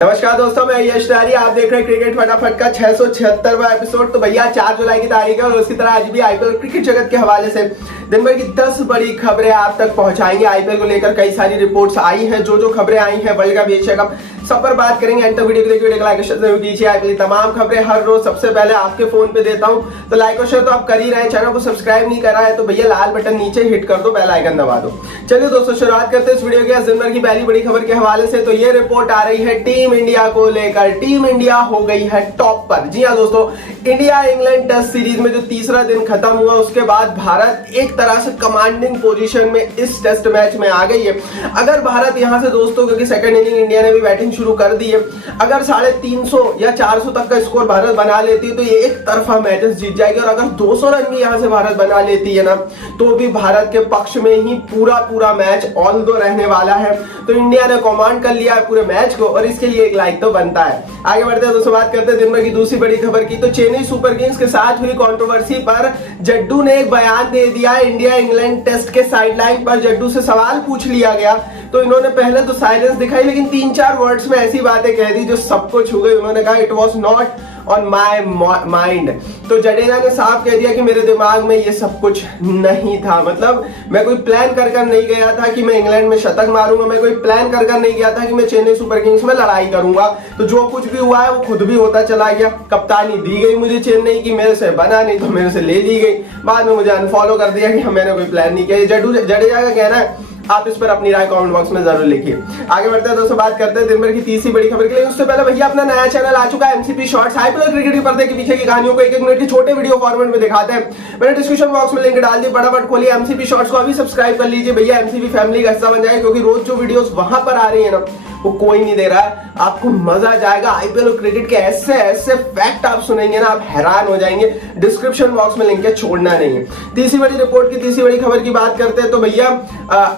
नमस्कार दोस्तों, मैं यश तिवारी। आप देख रहे हैं क्रिकेट फटाफट का 676वां एपिसोड। तो भैया 4 जुलाई की तारीख है और उसी तरह आज भी आईपीएल क्रिकेट जगत के हवाले से दिन भर की 10 बड़ी खबरें आप तक पहुंचाएंगे। आईपीएल को लेकर कई सारी रिपोर्ट्स आई हैं, जो खबरें आई हैं वर्ल्ड कप, एशिया कप, सब पर बात करेंगे। एंड तक वीडियो को देखिए, वीडियो को लाइक और शेयर जरूर कीजिए। आईपीएल तमाम खबरें हर रोज सबसे पहले आपके फोन पे देता हूं, तो लाइक और शेयर तो आप कर ही रहे हैं। चैनल को सब्सक्राइब नहीं करा है तो भैया लाल बटन नीचे हिट कर दो, बेल आइकन दबा दो। चलिए दोस्तों, शुरुआत करते हैं इस वीडियो की दिन भर की पहली बड़ी खबर के हवाले से। तो ये रिपोर्ट आ रही है टीम इंडिया को लेकर। टीम इंडिया हो गई है टॉप पर। जी हां दोस्तों, इंडिया इंग्लैंड टेस्ट सीरीज में जो तीसरा दिन खत्म हुआ, उसके बाद भारत एक तरह से कमांडिंग पोजीशन में इस टेस्ट मैच में आ गई है। अगर भारत यहां से दोस्तों, क्योंकि सेकंड इनिंग इंडिया ने भी बैटिंग शुरू कर दी है, अगर 350 या 400 तक का स्कोर भारत बना लेती है तो ये एक तरफा मैचेस जीत जाएगी। और अगर 200 रन भी यहां से भारत बना लेती है ना, तो भी भारत के पक्ष में ही पूरा मैच ऑल दो रहने वाला है। तो इंडिया ने कमांड कर लिया है पूरे मैच को और इसके लिए एक लाइक तो बनता है। आगे बढ़ते हैं दोस्तों, बात करते हैं दिन भर की दूसरी बड़ी खबर की। तो चेन्नई सुपर किंग्स के साथ हुई कंट्रोवर्सी पर जड्डू ने एक बयान दे दिया। इंडिया इंग्लैंड टेस्ट के साइडलाइन पर जड्डू से सवाल पूछ लिया गया, तो इन्होंने पहले तो साइलेंस दिखाई, लेकिन 3-4 वर्ड्स में ऐसी बातें कह दी जो सबको छू गई। उन्होंने कहा it was not on my mind. तो जडेजा ने साफ कह दिया कि मेरे दिमाग में ये सब कुछ नहीं था। मतलब मैं कोई प्लान कर नहीं गया था कि मैं इंग्लैंड में शतक मारूंगा, मैं कोई प्लान कर नहीं गया था कि मैं चेन्नई सुपर किंग्स में लड़ाई करूंगा। तो जो कुछ भी हुआ है वो खुद भी होता चला गया। कप्तानी दी गई मुझे चेन्नई की, मेरे से बना नहीं तो मेरे से ले ली गई। बाद में मुझे अनफॉलो कर दिया कि मैंने कोई प्लान नहीं किया। जडेजा का कहना है। आप इस पर अपनी राय कमेंट बॉक्स में जरूर लिखिए। आगे बढ़ते हैं दोस्तों, बात करते हैं दिन भर की तीसरी बड़ी खबर के लिए। उससे पहले भैया अपना नया चैनल आ चुका है एमसीपी शॉर्ट्स। आईपीएल क्रिकेट के पर्दे के पीछे की कहानियों को 1-1 मिनट के छोटे वीडियो फॉर्मेट में दिखाते हैं। मैंने डिस्क्रिप्शन बॉक्स में लिंक डाल दी, फटाफट खोलिए एमसीपी शॉर्ट्स को, अभी सब्सक्राइब कर लीजिए भैया। एमसीपी फैमिली का हिस्सा बन जाए, क्योंकि रोज जो वीडियोस वहां पर आ रही है ना, वो कोई नहीं दे रहा है। आपको मजा आ जाएगा। आईपीएल और क्रिकेट के ऐसे फैक्ट आप सुनेंगे ना, आप हैरान हो जाएंगे। डिस्क्रिप्शन बॉक्स में लिंक है, छोड़ना नहीं है। तीसरी बड़ी रिपोर्ट की तीसरी बड़ी खबर की बात करते हैं तो भैया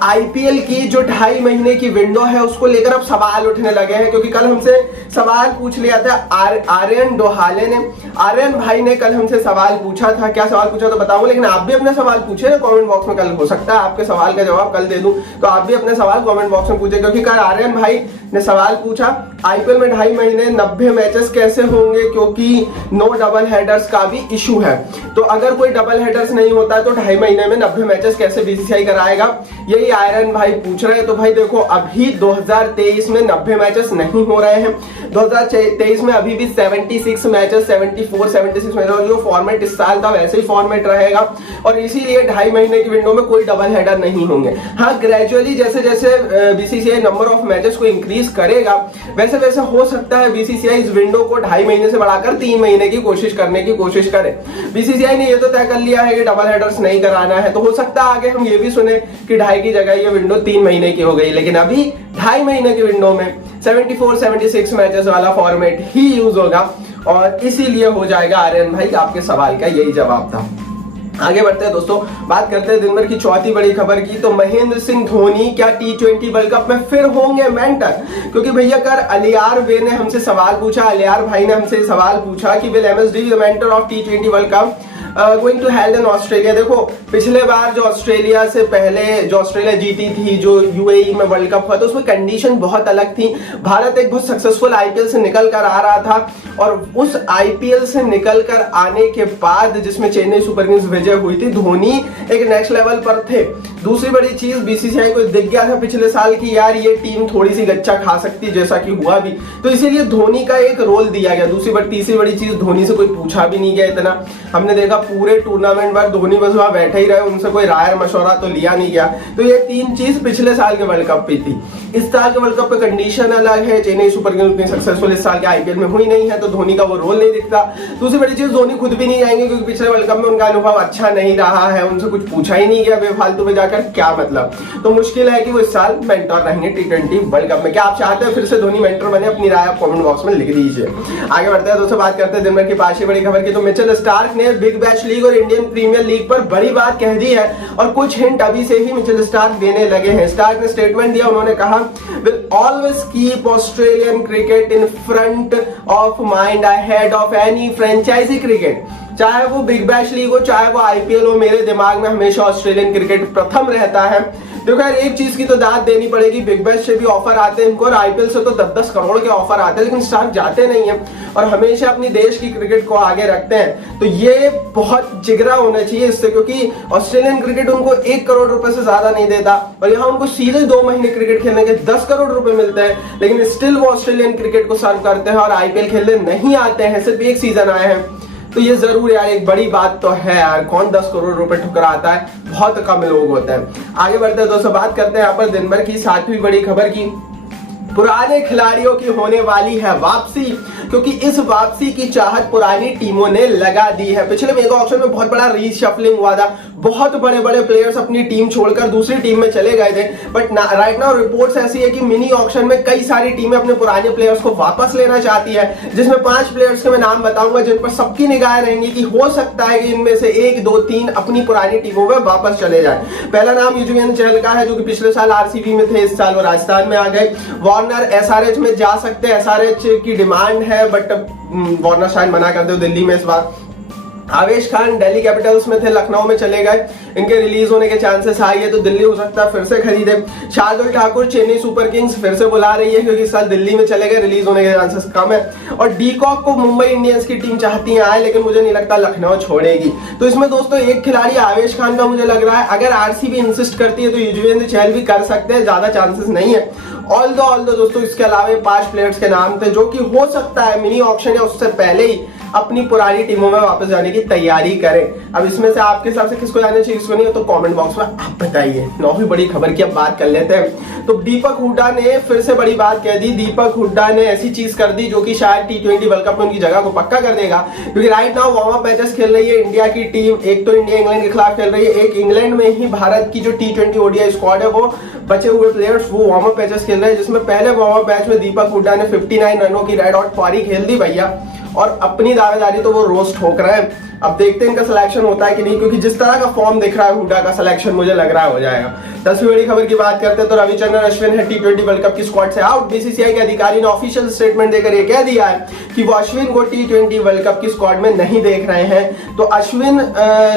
आईपीएल की जो 2.5 महीने की विंडो है, उसको लेकर अब सवाल उठने लगे हैं। क्योंकि कल हमसे सवाल पूछ लिया था आर्यन डोहाले ने। आर्यन भाई ने कल हमसे सवाल पूछा था। क्या सवाल पूछा तो बताऊंगा, लेकिन आप भी अपने सवाल पूछे ना कमेंट बॉक्स में। कल हो सकता है आपके सवाल का जवाब कल दे दूं, तो आप भी अपने सवाल कमेंट बॉक्स में पूछे। क्योंकि कल आर्यन भाई ने सवाल पूछा आईपीएल में 2.5 महीने 90 मैचेस कैसे होंगे, क्योंकि नो डबल हेडर्स का भी इशू है। तो अगर कोई डबल हेडर्स नहीं होता तो 2.5 महीने में 90 मैचेस कैसे बीसीसीआई कराएगा, यही आयरन भाई पूछ रहे हैं। तो भाई देखो, अभी 2023 में 90 मैचेस नहीं हो रहे हैं। 2023 में अभी भी 76 मैचेस, 76 मैचेस जो फॉर्मेट इस साल था वैसे ही फॉर्मेट रहेगा। और इसीलिए 2.5 महीने की विंडो में कोई डबल हेडर नहीं होंगे। हाँ, ग्रेजुअली जैसे जैसे बीसीसीआई नंबर ऑफ मैचेस को इंक्रीज करेगा, वैसे वैसे हो सकता है बीसीसीआई इस विंडो को 2.5 महीने से बढ़ाकर 3 महीने की कोशिश करे। बीसीसीआई ने ये तो तय कर लिया है कि डबल हेडर्स नहीं कराना है, तो हो सकता है आगे हम ये भी सुने कि 2.5 की जगह ये विंडो 3 महीने की हो गई। लेकिन अभी 2.5 महीने की विंडो में 76 मैचेस वाला फॉर्मेट ही यूज होगा। और इसीलिए हो जाएगा आर्यन भाई, आपके सवाल का यही जवाब था। आगे बढ़ते हैं दोस्तों, बात करते हैं दिन भर की चौथी बड़ी खबर की। तो महेंद्र सिंह धोनी क्या T20 वर्ल्ड कप में फिर होंगे मेंटर? क्योंकि भैया कर अलियार वे ने हमसे सवाल पूछा, अलियार भाई ने हमसे सवाल पूछा कि will MSD the mentor of T20 world cup going to held in Australia. देखो, पिछले बार जो ऑस्ट्रेलिया से पहले जो ऑस्ट्रेलिया जीती थी, जो यूएई में वर्ल्ड कप हुआ, तो उसमें कंडीशन बहुत अलग थी। भारत एक बहुत सक्सेसफुल आईपीएल से निकल कर आ रहा था, और उस आईपीएल से निकल कर आने के बाद जिसमें चेन्नई सुपर किंग्स विजय हुई थी, धोनी एक नेक्स्ट लेवल पर थे। दूसरी बड़ी चीज, बीसीसीआई को दिख गया था पिछले साल की यार ये टीम थोड़ी सी गच्चा खा सकती है, जैसा कि हुआ भी, तो इसीलिए धोनी का एक रोल दिया गया। तीसरी बड़ी चीज, धोनी से कोई पूछा भी नहीं गया इतना। हमने देखा पूरे टूर्नामेंट भर धोनी बस वहां बैठे ही रहे, उनसे कोई राय मशवरा तो लिया नहीं गया। तो ये 3 चीज पिछले साल के वर्ल्ड कप पे थी। इस साल के वर्ल्ड कप पे कंडीशन अलग है। चेन्नई सुपर किंग्स उतनी सक्सेसफुल इस साल के आईपीएल में हुई नहीं है, तो धोनी का वो रोल नहीं दिखता। दूसरी बड़ी चीज, धोनी खुद भी नहीं जाएंगे, क्योंकि पिछले वर्ल्ड कप में उनका अनुभव अच्छा नहीं रहा है, उनसे कुछ पूछा ही नहीं गया बेफालतू में जाकर, क्या मतलब। तो मुश्किल है कि वो इस साल मेंटर रहेंगे T20 वर्ल्ड कप में। क्या आप चाहते हैं फिर से धोनी मेंटर बने? अपनी राय आप कमेंट बॉक्स में लिख दीजिए। आगे बढ़ते हैं दोस्तों, बात करते हैं दिन भर की 5वीं बड़ी खबर की। तो मिचेल स्टार्क ने बिग बैश लीग और इंडियन प्रीमियर लीग पर बड़ी बात कह दी है, और कुछ हिंट अभी से ही मिचेल स्टार्क देने लगे हैं। स्टार्क ने स्टेटमेंट दिया, उन्होंने कहा will always keep Australian cricket in front of mind ahead of any franchise cricket. चाहे वो बिग बैश लीग हो, चाहे वो आईपीएल हो, मेरे दिमाग में हमेशा ऑस्ट्रेलियन क्रिकेट प्रथम रहता है। तो खैर एक चीज की तो दाद देनी पड़ेगी, बिग बैश से भी ऑफर आते हैं इनको और आईपीएल से तो 10-10 करोड़ के ऑफर आते हैं, लेकिन स्टार्क जाते नहीं है और हमेशा अपनी देश की क्रिकेट को आगे रखते हैं। तो ये बहुत जिगरा होना चाहिए इससे, क्योंकि ऑस्ट्रेलियन क्रिकेट उनको 1 करोड़ रुपए से ज्यादा नहीं देता और यहाँ उनको सीधे 2 महीने क्रिकेट खेलने के 10 करोड़ रुपए मिलते हैं, लेकिन स्टिल वो ऑस्ट्रेलियन क्रिकेट को सर्व करते हैं और आईपीएल खेलने नहीं आते हैं, सिर्फ एक सीजन आए हैं। तो ये जरूर यार एक बड़ी बात तो है यार, कौन 10 करोड़ रुपए ठुकराता है, बहुत कम लोग होते हैं। आगे बढ़ते हैं दोस्तों, बात करते हैं यहाँ पर दिन भर की 7वीं बड़ी खबर की। पुराने खिलाड़ियों की होने वाली है वापसी, क्योंकि इस वापसी की चाहत पुरानी टीमों ने लगा दी है। पिछले मेगा ऑक्शन में बहुत बड़ा रीशफलिंग हुआ था, बहुत बड़े बड़े प्लेयर्स अपनी टीम छोड़कर दूसरी टीम में चले गए थे, बट राइट नाउ रिपोर्ट्स ऐसी है कि मिनी ऑक्शन में कई सारी टीमें अपने पुराने प्लेयर्स को वापस लेना चाहती है, जिसमें 5 प्लेयर्स के मैं नाम बताऊंगा जिन पर सबकी निगाहें रहेंगी कि हो सकता है कि इनमें से 1, 2, 3 अपनी पुरानी टीमों में वापस चले जाए। पहला नाम युजवेंद्र चहल का है, जो कि पिछले साल आरसीबी में थे, इस साल वो राजस्थान में आ गए। वार्नर एसआरएच में जा सकते हैं, एसआरएच की डिमांड है, बट वार्नर शायद मना कर दो दिल्ली में इस बार। आवेश खान दिल्ली कैपिटल्स में थे, लखनऊ में चले गए, इनके रिलीज होने के चांसेस हाई है, तो दिल्ली हो सकता है फिर से खरीदे। शार्दुल ठाकुर चेन्नई सुपर किंग्स फिर से बुला रही है, क्योंकि इस साल दिल्ली में चले गए, रिलीज होने के चांसेस कम है। और डीकॉक को मुंबई इंडियंस की टीम चाहती है आए, लेकिन मुझे नहीं लगता लखनऊ छोड़ेगी। तो इसमें दोस्तों एक खिलाड़ी आवेश खान का मुझे लग रहा है, अगर आरसीबी इंसिस्ट करती है तो युजवेंद्र चहल भी कर सकते हैं, ज्यादा चांसेस नहीं है। ऑल दो दोस्तों इसके अलावा 5 प्लेयर्स के नाम थे, जो कि हो सकता है मिनी ऑक्शन या उससे पहले ही अपनी पुरानी टीमों में वापस जाने की तैयारी करें। अब इसमें से आपके हिसाब से किसको जाना चाहिए, किसको नहीं, तो कमेंट बॉक्स में आप बताइए। 9वीं बड़ी खबर की अब बात कर लेते हैं। तो दीपक हुड्डा ने फिर से बड़ी बात कह दी। दीपक हुड्डा ने ऐसी चीज कर दी जो कि शायद T20 वर्ल्ड कप में उनकी जगह को पक्का कर देगा, क्योंकि right now warm up matches खेल रही है इंडिया की टीम। एक तो इंडिया इंग्लैंड के खिलाफ खेल रही है, एक इंग्लैंड में ही भारत की जो T20 ओडीआई स्क्वाड है, वो बचे हुए प्लेयर्स वो वार्म अप मैचेस खेल रहे हैं, जिसमें पहले वार्म अप मैच में दीपक हुड्डा ने 59 रनों की रेड हॉट पारी खेल दी भैया, और अपनी दावेदारी तो वो रोज ठोक रहे हैं। अब देखते हैं इनका सिलेक्शन होता है कि नहीं, क्योंकि जिस तरह का फॉर्म दिख रहा है हुड्डा का, सिलेक्शन मुझे लग रहा है हो जाएगा। 10वीं बड़ी खबर की बात करते हैं तो रविचंद्रन अश्विन है T20 वर्ल्ड कप की स्क्वाड से आउट। बीसीसीआई के अधिकारी ने ऑफिशियल स्टेटमेंट देकर ये कह दिया है कि वो अश्विन को T20 वर्ल्ड कप की स्क्वाड में नहीं देख रहे हैं। तो अश्विन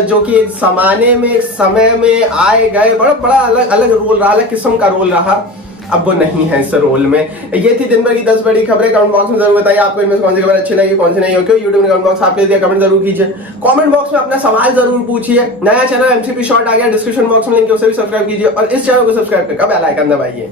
जो कि एक समय में आए गए, बड़ा अलग रोल रहा, अलग किस्म का रोल रहा, अब वो नहीं है इस रोल में। ये थी दिन भर की 10 बड़ी खबरें। कमेंट बॉक्स में जरूर बताइए आपको इनमें से कौन सी खबर अच्छी लगी, कौन सी नहीं। ओके, यूट्यूब में कमेंट बॉक्स आपके लिए कमेंट जरूर कीजिए, कमेंट बॉक्स में अपना सवाल जरूर पूछिए। नया चैनल एमसीपी शॉर्ट आ गया, डिस्क्रिप्शन बॉक्स में लिंक है, उसे भी सब्सक्राइब कीजिए और इस चैनल को सब्सक्राइब करके बेल आइकन दबाइए।